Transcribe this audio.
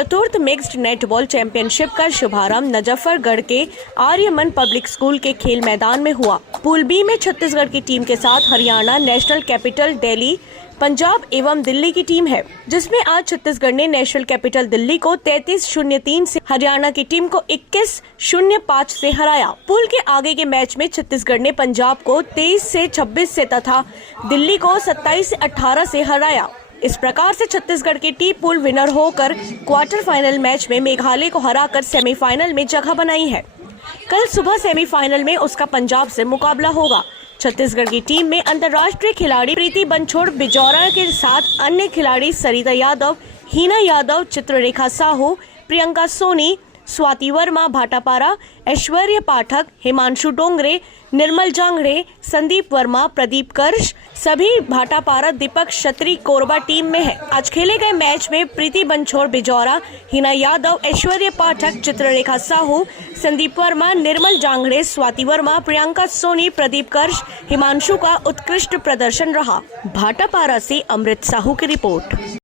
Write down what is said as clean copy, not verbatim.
चतुर्थ mixed netball championship का शुभारंभ मुजफ्फरगढ़ के आर्यमन पब्लिक स्कूल के खेल मैदान में हुआ। पूल बी में छत्तीसगढ़ की टीम के साथ हरियाणा, नेशनल कैपिटल दिल्ली, पंजाब एवं दिल्ली की टीम है, जिसमें आज छत्तीसगढ़ ने नेशनल कैपिटल दिल्ली को 33-03 से, हरियाणा की टीम को 21-05 से हराया। पूल के आगे के मैच में छत्तीसगढ़ ने पंजाब को 23-26 से तथा दिल्ली को 27-18 से हराया। इस प्रकार से छत्तीसगढ़ की टीम पूल विनर होकर क्वार्टर फाइनल मैच में मेघालय को हराकर सेमीफाइनल में जगह बनाई है। कल सुबह सेमीफाइनल में उसका पंजाब से मुकाबला होगा। छत्तीसगढ़ की टीम में अंतर्राष्ट्रीय खिलाड़ी प्रीति बंछोड़ बिजौरा के साथ अन्य खिलाड़ी सरिता यादव, हीना यादव, चित्ररेखा साहू, प्रियंका सोनी, स्वाति वर्मा भाटापारा, ऐश्वर्य पाठक, हिमांशु डोंगरे, निर्मल जांगड़े, संदीप वर्मा, प्रदीप कर्श सभी भाटापारा, दीपक क्षत्री कोरबा टीम में है। आज खेले गए मैच में प्रीति बंछोड़ बिजौरा, हिना यादव, ऐश्वर्य पाठक, चित्ररेखा साहू, संदीप वर्मा, निर्मल जांगड़े, स्वाति वर्मा, प्रियंका सोनी, प्रदीप कर्श, हिमांशु का उत्कृष्ट प्रदर्शन रहा। भाटापारा से अमृत साहू की रिपोर्ट।